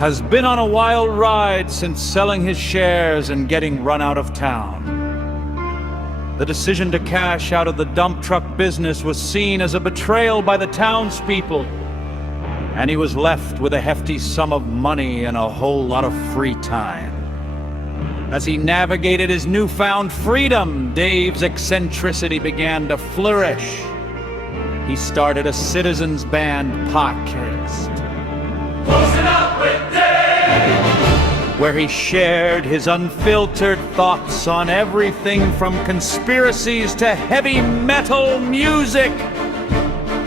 has been on a wild ride since selling his shares and getting run out of town. The decision to cash out of the dump truck business was seen as a betrayal by the townspeople, and he was left with a hefty sum of money and a whole lot of free time. As he navigated his newfound freedom, Dave's eccentricity began to flourish. He started a citizens band podcast, Closing Up with Dave, where he shared his unfiltered thoughts on everything from conspiracies to heavy metal music.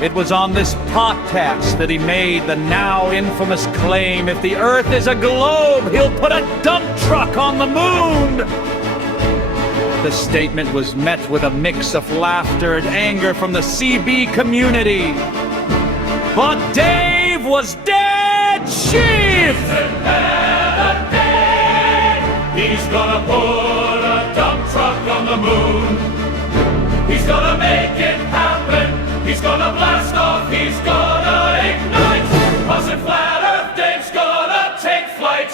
It was on this podcast that he made the now infamous claim, if the Earth is a globe, he'll put a dump truck on the moon. The statement was met with a mix of laughter and anger from the CB community. But Dave was dead cheap! he's gonna put a dump truck on the moon. He's gonna make it happen. He's gonna blast off. He's gonna ignite. Crossing flat Earth, Dave's gonna take flight.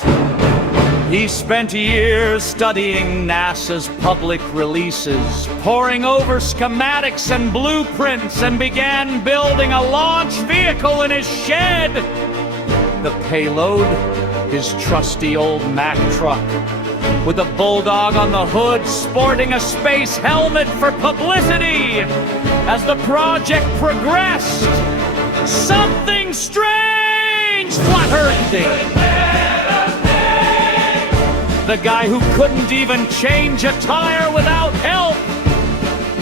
He spent years studying NASA's public releases, poring over schematics and blueprints, and began building a launch vehicle in his shed. The payload, his trusty old Mack truck, with a bulldog on the hood sporting a space helmet for publicity. As the project progressed, something strange fluttered Dave. The guy who couldn't even change a tire without help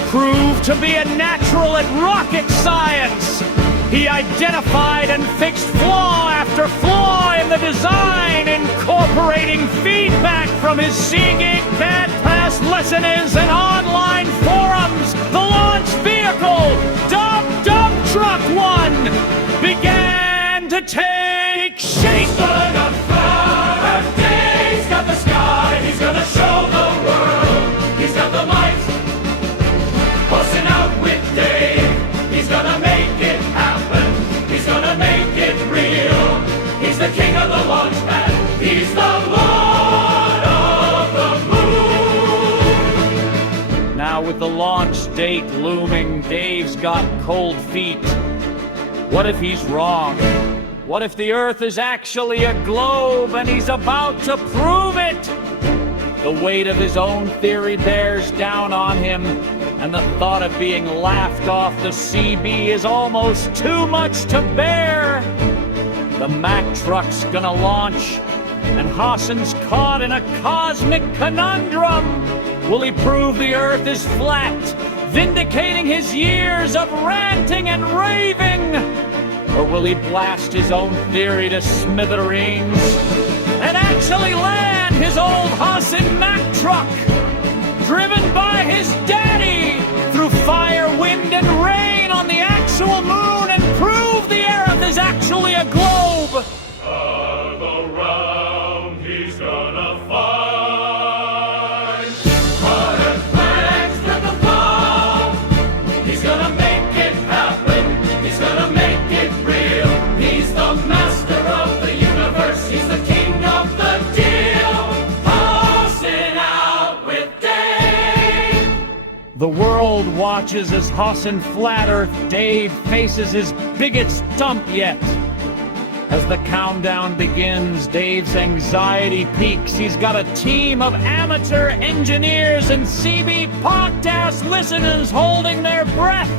proved to be a natural at rocket science. He identified and fixed flaw after flaw in the design, incorporating feedback from his Seagate Bad Pass listeners and online forums. The launch vehicle, Dump Truck 1, began to take shape. Dave's got the sky. He's gonna show the world. He's got the might. Busting out with Dave. He's gonna make it happen. He's gonna make it real. He's the king of the launch pad. He's the lord of the moon. Now with the launch date looming, Dave's got cold feet. What if he's wrong? What if the Earth is actually a globe and he's about to prove it? The weight of his own theory bears down on him, and the thought of being laughed off the CB is almost too much to bear. The Mack truck's gonna launch, and Hassan's caught in a cosmic conundrum. Will he prove the Earth is flat, vindicating his years of ranting and raving? Or will he blast his own theory to smithereens and actually land his old Hassan Mack truck, driven by his daddy, through fire, wind, and rain on the actual moon, and prove the Earth is actually a globe? All around he's gonna find modern flags with the fall. He's gonna make it happen. He's gonna make it real. He's the master of the universe. He's the king of the deal. Passing out with Dave. The world watches as Hassan Flat Earth Dave faces his biggest dump yet. As the countdown begins, Dave's anxiety peaks. He's got a team of amateur engineers and CB podcast listeners holding their breath,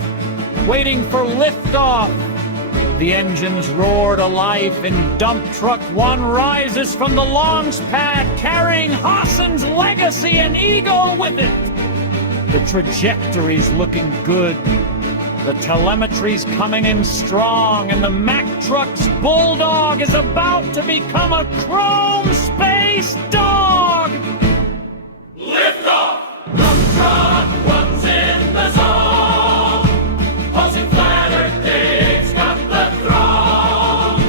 waiting for liftoff. The engines roar to life, and Dump Truck 1 rises from the launch pad, carrying Hassan's legacy and ego with it. The trajectory's looking good. The telemetry's coming in strong, and the Mack truck's bulldog is about to become a chrome space dog. Lift off! Dump truck one's in the zone. Pulsing flat Earth, Dave's got the throne.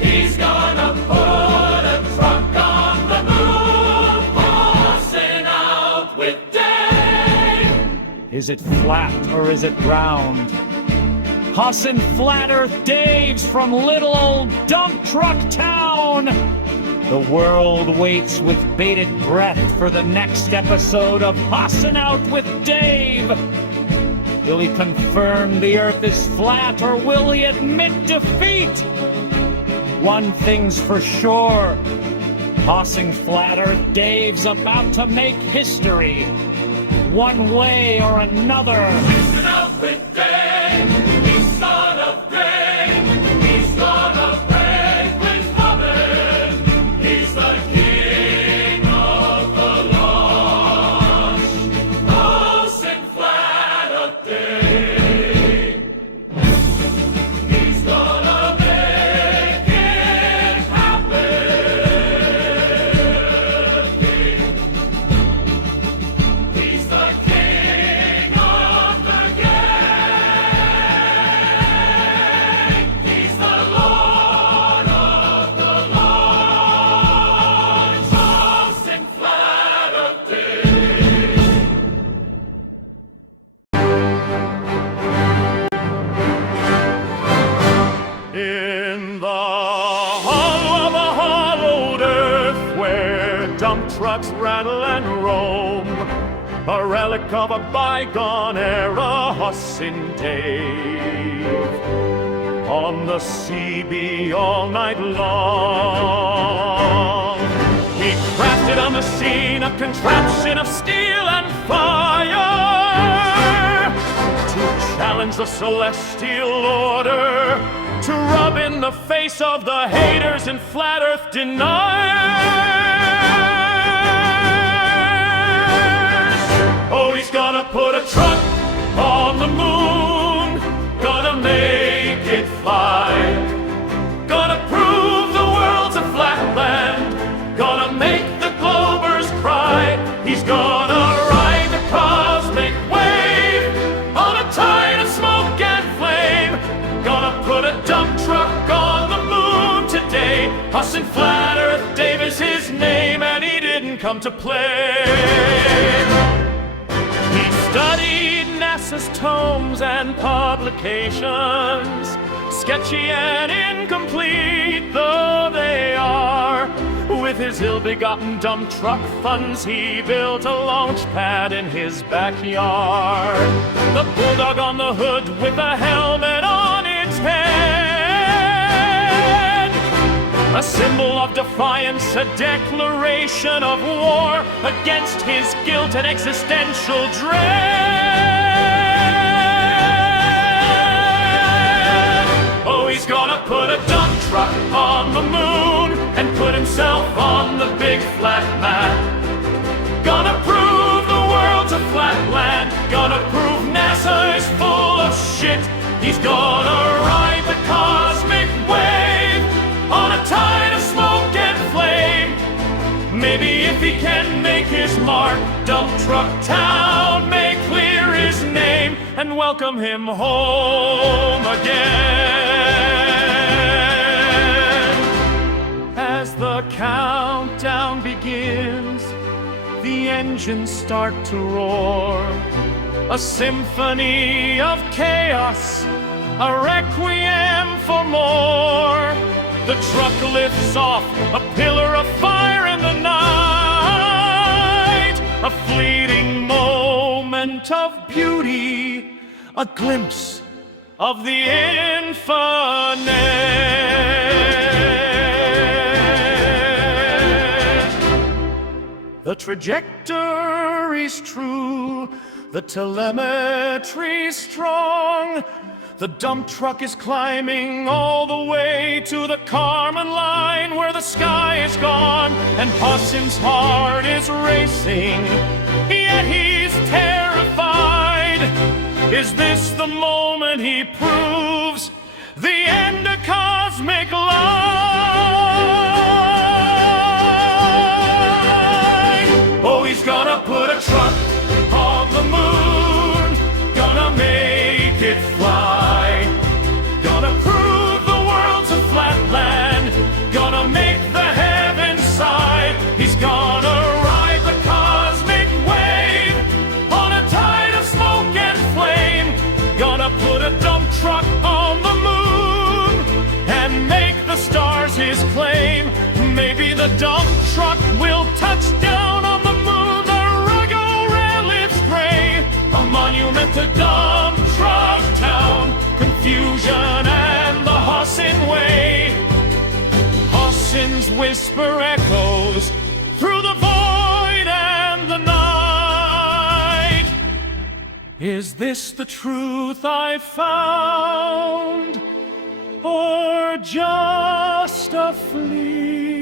He's gonna put a truck on the moon. Passing out with Dave. Is it flat or is it round? Hassan Flat Earth Dave's from little old Dump Truck Town. down. The world waits with bated breath for the next episode of Hossin' Out with Dave. Will he confirm the earth is flat, or will he admit defeat? One thing's for sure, tossing flat earth Dave's about to make history, one way or another. Hossin' Out with Dave, he's gonna break, he's gonna break with Robin. He's the king of the launch, tossing flat earth Dave. He's gonna make it happen. He's the king of the game. He's the Lord of the Lords, tossing flat earth Dave. In the hollow of a hollowed earth, where dump trucks rattle and roam, a relic of a bygone era, Hossin' Dave. On the CB all night long, he crafted a machine, a contraption of steel and fire, to challenge the celestial order, to rub in the face of the haters and flat earth deniers. Oh, he's gonna put a truck on the moon, gonna make it fly, gonna prove the world's a flatland, gonna make the globers cry. He's gonna ride the cosmic wave on a tide of smoke and flame, gonna put a dump truck on the moon today. Hossin' Flat Earth Dave is his name, and he didn't come to play. He studied NASA's tomes and publications, sketchy and incomplete though they are. With his ill-begotten dump truck funds, he built a launch pad in his backyard. The bulldog on the hood with a helmet on its head, a symbol of defiance, a declaration of war against his guilt and existential dread. Oh, he's gonna put a dump truck on the moon and put himself on the big flat map. Gonna prove the world's a flat land, gonna prove NASA is full of shit. He's gonna ride the cosmic wave on a tide of smoke and flame. Maybe if he can make his mark, Dump Truck Town may clear his name and welcome him home again. As the countdown begins, the engines start to roar, a symphony of chaos, a requiem for more. The truck lifts off, a pillar of fire in the night, a fleeting moment of beauty, a glimpse of the infinite. The trajectory's true, the telemetry's strong. The dump truck is climbing all the way to the Kármán line, where the sky is gone and Hossin's heart is racing. Yet he's terrified. Is this the moment he proves the end of cosmic line? Oh, he's gonna put a truck on the moon, gonna make it fly. Gonna prove the world's a flat land, gonna make the heavens sigh. He's gonna ride the cosmic wave on a tide of smoke and flame. Gonna put a dump truck on the moon and make the stars his claim. dump truck will touch down on the moon. The Ruggo relics gray, a monument to Dump Truck Town, confusion and the Hossin way. Hossin's whisper echoes through the void and the night. Is this the truth I found, or just a fleeting